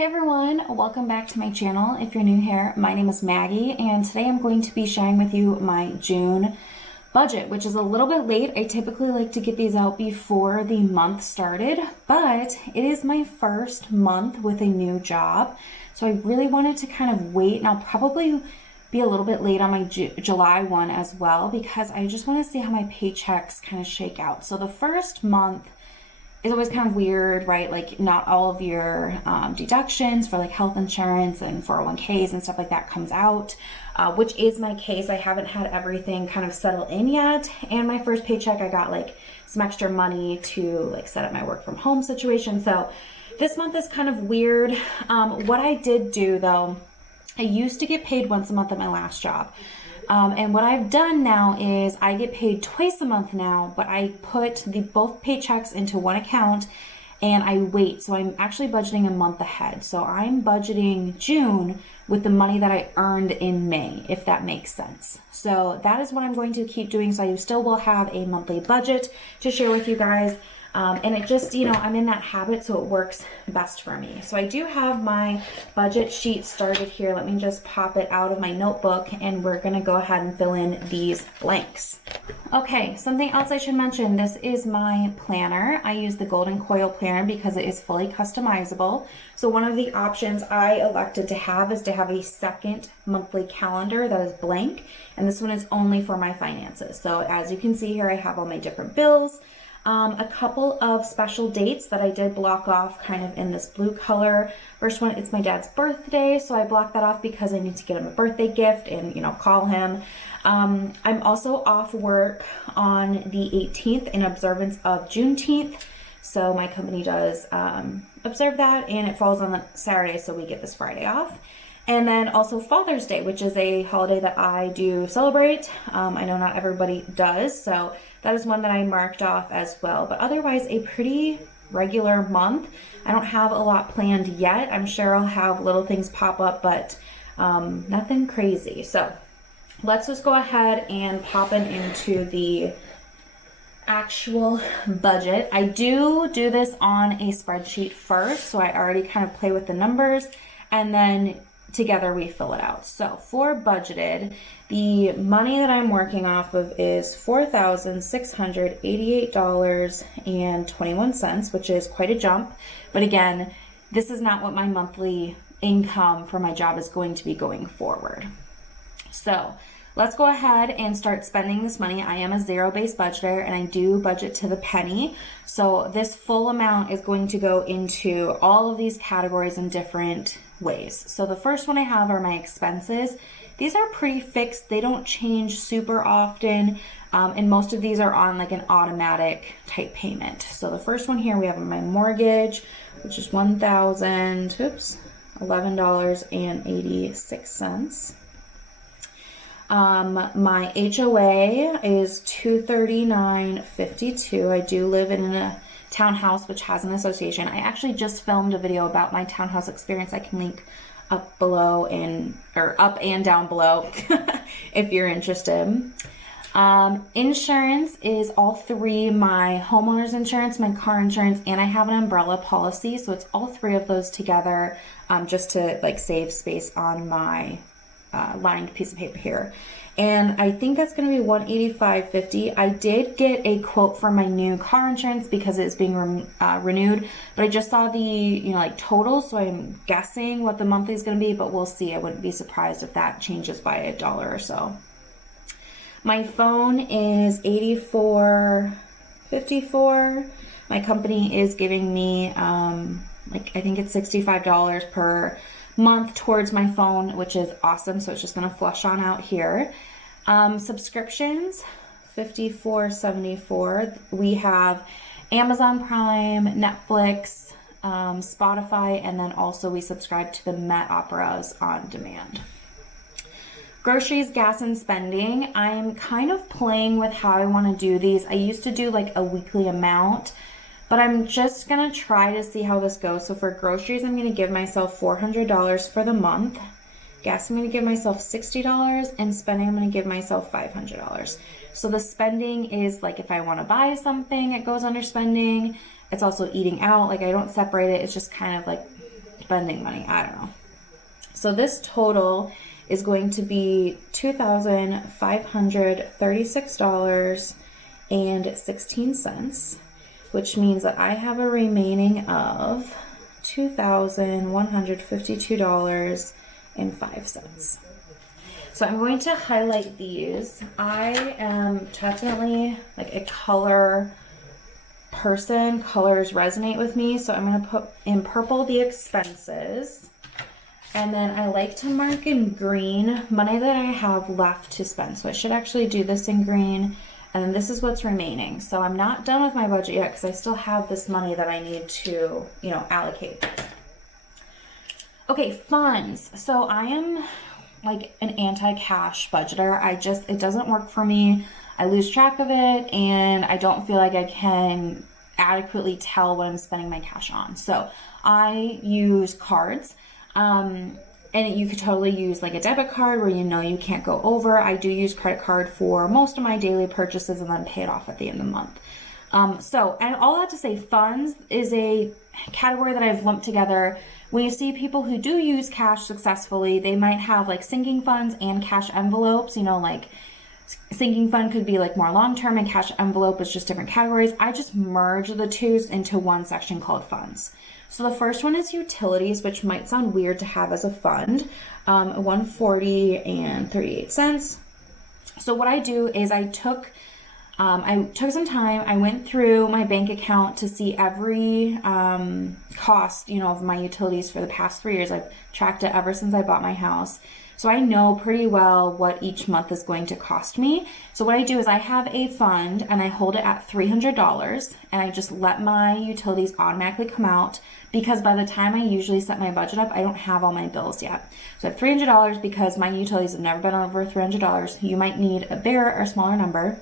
Hey everyone, welcome back to my channel. If you're new here, my name is Maggie, and today I'm going to be sharing with you my June budget, which is a little bit late. I typically like to get these out before the month started, but it is my first month with a new job, so I really wanted to kind of wait, and I'll probably be a little bit late on my July one as well, because I just want to see how my paychecks kind of shake out. So the first month is always kind of weird, right? Like not all of your deductions for like health insurance and 401ks and stuff like that comes out, which is my case. I haven't had everything kind of settle in yet. And my first paycheck, I got like some extra money to like set up my work from home situation. So this month is kind of weird. What I did do though, I used to get paid once a month at my last job. And what I've done now is I get paid twice a month now, but I put both paychecks into one account and I wait. So I'm actually budgeting a month ahead. So I'm budgeting June with the money that I earned in May, if that makes sense. So that is what I'm going to keep doing. So I still will have a monthly budget to share with you guys. And it just, I'm in that habit, so it works best for me. So I do have my budget sheet started here. Let me just pop it out of my notebook and we're gonna go ahead and fill in these blanks. Okay, something else I should mention, this is my planner. I use the Golden Coil planner because it is fully customizable. So one of the options I elected to have is to have a second monthly calendar that is blank. And this one is only for my finances. So as you can see here, I have all my different bills. A couple of special dates that I did block off kind of in this blue color. First one, it's my dad's birthday, so I blocked that off because I need to get him a birthday gift and, call him. I'm also off work on the 18th in observance of Juneteenth. So my company does observe that, and it falls on the Saturday, so we get this Friday off. And then also Father's Day, which is a holiday that I do celebrate. I know not everybody does, so that is one that I marked off as well. But otherwise, a pretty regular month. I don't have a lot planned yet. I'm sure I'll have little things pop up, but nothing crazy. So let's just go ahead and pop into the actual budget. I do this on a spreadsheet first, so I already kind of play with the numbers, and then together we fill it out. So for budgeted, the money that I'm working off of is $4,688.21, which is quite a jump. But again, this is not what my monthly income for my job is going to be going forward. So let's go ahead and start spending this money. I am a zero-based budgeter and I do budget to the penny. So this full amount is going to go into all of these categories in different ways. So the first one I have are my expenses. These are pretty fixed. They don't change super often. And most of these are on like an automatic type payment. So the first one here, we have my mortgage, which is $11.86. My HOA is $239.52. I do live in a townhouse which has an association. I actually just filmed a video about my townhouse experience. I can link up below up and down below if you're interested. Insurance is all three: my homeowner's insurance, my car insurance, and I have an umbrella policy. So it's all three of those together, just to like save space on my lined piece of paper here. And I think that's going to be $185.50. I did get a quote for my new car insurance because it's being renewed, but I just saw the like total, so I'm guessing what the monthly is going to be, but we'll see. I wouldn't be surprised if that changes by $1 or so. My phone is $84.54. My company is giving me I think it's $65 per month towards my phone, which is awesome. So it's just going to flush on out here. Subscriptions, $54.74. We have Amazon Prime, Netflix, Spotify, and then also we subscribe to the Met Operas on demand. Groceries, gas, and spending. I'm kind of playing with how I want to do these. I used to do like a weekly amount, but I'm just going to try to see how this goes. So for groceries, I'm going to give myself $400 for the month. Gas, I'm going to give myself $60, and spending, I'm going to give myself $500. So the spending is like if I want to buy something, it goes under spending. It's also eating out. Like I don't separate it. It's just kind of like spending money. I don't know. So this total is going to be $2,536.16, which means that I have a remaining of $2,152.05. So I'm going to highlight these. I am definitely like a color person. Colors resonate with me. So I'm going to put in purple the expenses. And then I like to mark in green money that I have left to spend. So I should actually do this in green. And then this is what's remaining. So I'm not done with my budget yet because I still have this money that I need to, allocate. Okay, funds. So I am like an anti-cash budgeter. It doesn't work for me. I lose track of it and I don't feel like I can adequately tell what I'm spending my cash on. So I use cards. And you could totally use like a debit card where you can't go over. I do use credit card for most of my daily purchases and then pay it off at the end of the month. And all that to say, funds is a category that I've lumped together. When you see people who do use cash successfully, they might have like sinking funds and cash envelopes. Like sinking fund could be like more long-term and cash envelope is just different categories. I just merge the two into one section called funds. So the first one is utilities, which might sound weird to have as a fund, $140.38. So what I do is I took some time. I went through my bank account to see every cost, of my utilities for the past 3 years. I've tracked it ever since I bought my house. So I know pretty well what each month is going to cost me. So what I do is I have a fund and I hold it at $300 and I just let my utilities automatically come out because by the time I usually set my budget up, I don't have all my bills yet. So I have $300 because my utilities have never been over $300. You might need a bigger or smaller number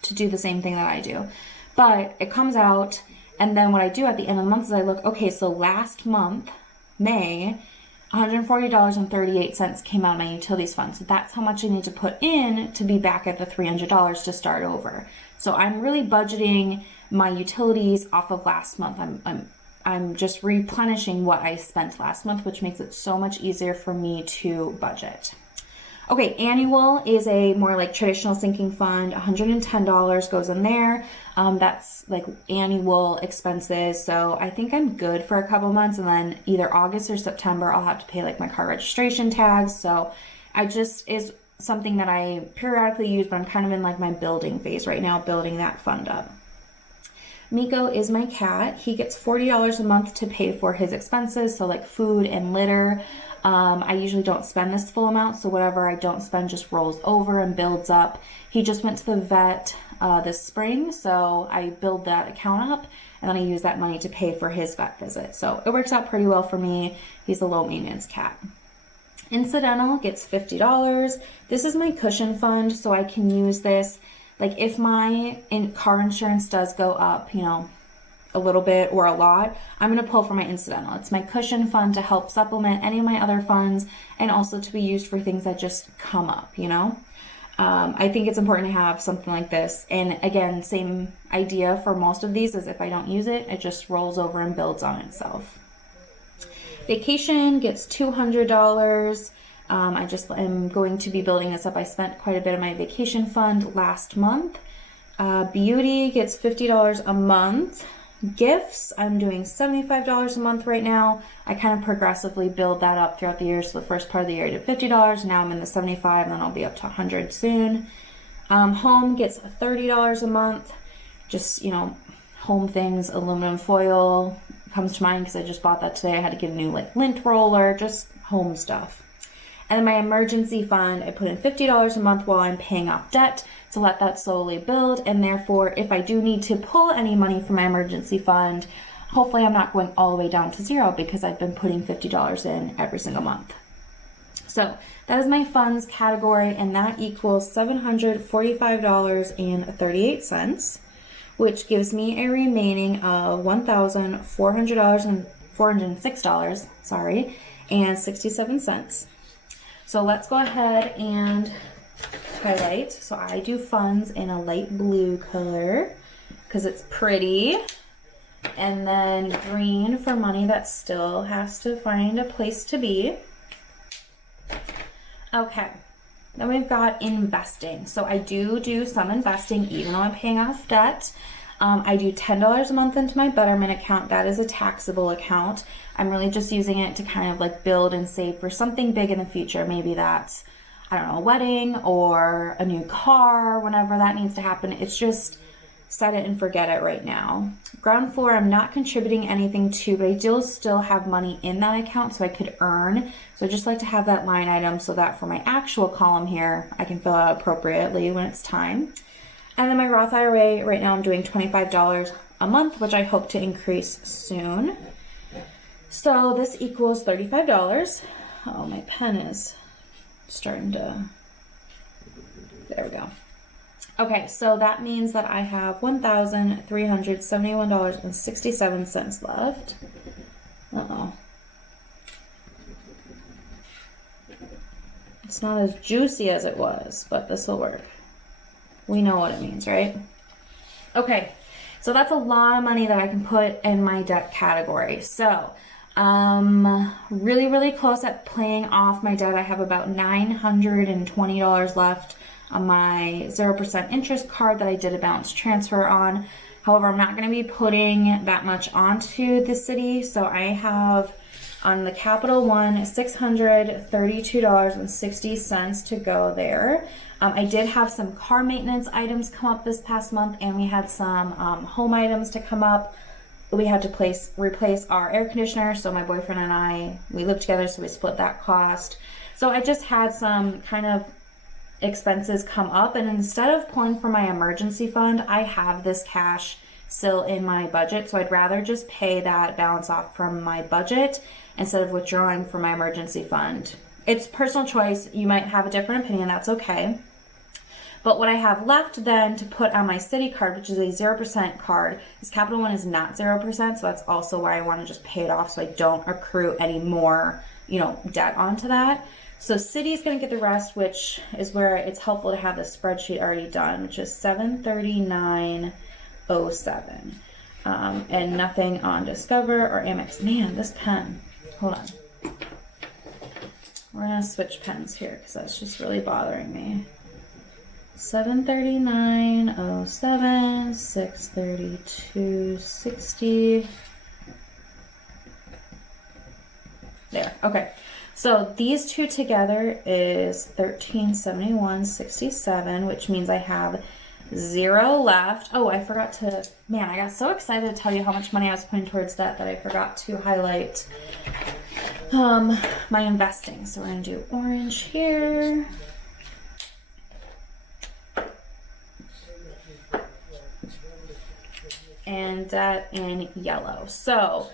to do the same thing that I do. But it comes out, and then what I do at the end of the month is I look, okay, so last month, May, $140.38 came out of my utilities fund. So that's how much I need to put in to be back at the $300 to start over. So I'm really budgeting my utilities off of last month. I'm just replenishing what I spent last month, which makes it so much easier for me to budget. Okay, annual is a more like traditional sinking fund. $110 goes in there. That's like annual expenses. So I think I'm good for a couple months, and then either August or September, I'll have to pay like my car registration tags. So is something that I periodically use, but I'm kind of in like my building phase right now, building that fund up. Miko is my cat. He gets $40 a month to pay for his expenses, so like food and litter. I usually don't spend this full amount, so whatever I don't spend just rolls over and builds up. He just went to the vet this spring, so I build that account up, and then I use that money to pay for his vet visit. So it works out pretty well for me. He's a low maintenance cat. Incidental gets $50. This is my cushion fund, so I can use this. Like if my car insurance does go up, a little bit or a lot, I'm going to pull from my incidental. It's my cushion fund to help supplement any of my other funds and also to be used for things that just come up, I think it's important to have something like this. And again, same idea for most of these is if I don't use it, it just rolls over and builds on itself. Vacation gets $200. I just am going to be building this up. I spent quite a bit of my vacation fund last month. Beauty gets $50 a month. Gifts, I'm doing $75 a month right now. I kind of progressively build that up throughout the year. So the first part of the year I did $50. Now I'm in the $75, and then I'll be up to $100 soon. Home gets $30 a month. Just, home things, aluminum foil comes to mind because I just bought that today. I had to get a new lint roller, just home stuff. And then my emergency fund, I put in $50 a month while I'm paying off debt to let that slowly build. And therefore, if I do need to pull any money from my emergency fund, hopefully I'm not going all the way down to zero because I've been putting $50 in every single month. So that is my funds category, and that equals $745.38, which gives me a remaining of $406.67. So let's go ahead and highlight. So I do funds in a light blue color because it's pretty. And then green for money that still has to find a place to be. Okay, then we've got investing. So I do some investing even though I'm paying off debt. I do $10 a month into my Betterment account. That is a taxable account. I'm really just using it to kind of like build and save for something big in the future. Maybe that's, I don't know, a wedding or a new car, whenever that needs to happen. It's just set it and forget it right now. GroundFloor, I'm not contributing anything to, but I do still have money in that account so I could earn. So I just like to have that line item so that for my actual column here, I can fill out appropriately when it's time. And then my Roth IRA, right now I'm doing $25 a month, which I hope to increase soon. So this equals $35. Oh, my pen is starting to, there we go. Okay, so that means that I have $1,371.67 left. Uh-oh. It's not as juicy as it was, but this will work. We know what it means, right? Okay, so that's a lot of money that I can put in my debt category. So, really close at paying off my debt. I have about $920 left on my 0% interest card that I did a balance transfer on. However, I'm not going to be putting that much onto the city. So I have on the Capital One $632.60 to go there. I did have some car maintenance items come up this past month, and we had some home items to come up. We had to replace our air conditioner. So my boyfriend and I, we live together, so we split that cost. So I just had some kind of expenses come up, and instead of pulling from my emergency fund, I have this cash still in my budget. So I'd rather just pay that balance off from my budget instead of withdrawing from my emergency fund. It's personal choice. You might have a different opinion. That's okay. But what I have left then to put on my city card, which is a 0% card, this Capital One is not 0%, so that's also why I want to just pay it off so I don't accrue any more, debt onto that. So city is going to get the rest, which is where it's helpful to have the spreadsheet already done, which is $739.07. And nothing on Discover or Amex. Man, this pen. Hold on. We're going to switch pens here because that's just really bothering me. 739.07, 632.60. There. Okay. So these two together is $1371.67, which means I have $0 left. Oh, I forgot to, man, I got so excited to tell you how much money I was putting towards debt that I forgot to highlight my investing. So we're going to do orange here. And debt in yellow. So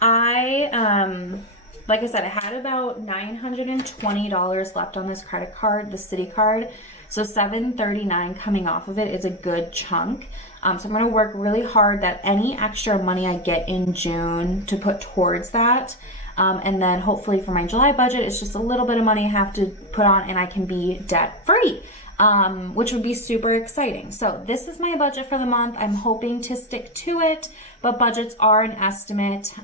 like I said, I had about $920 left on this credit card, the city card. So $739 coming off of it is a good chunk. So I'm going to work really hard that any extra money I get in June to put towards that. And then hopefully for my July budget, it's just a little bit of money I have to put on and I can be debt free. Which would be super exciting. So this is my budget for the month. I'm hoping to stick to it, but budgets are an estimate.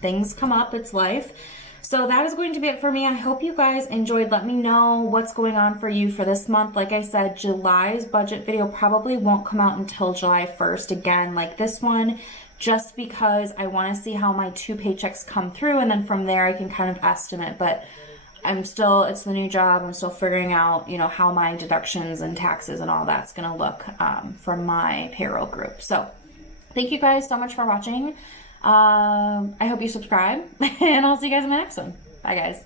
Things come up, it's life. So that is going to be it for me. I hope you guys enjoyed. Let me know what's going on for you for this month. Like I said, July's budget video probably won't come out until July 1st again, like this one, just because I want to see how my 2 paychecks come through, and then from there I can kind of estimate. But it's the new job. I'm still figuring out, how my deductions and taxes and all that's going to look from my payroll group. So thank you guys so much for watching. I hope you subscribe, and I'll see you guys in my next one. Bye, guys.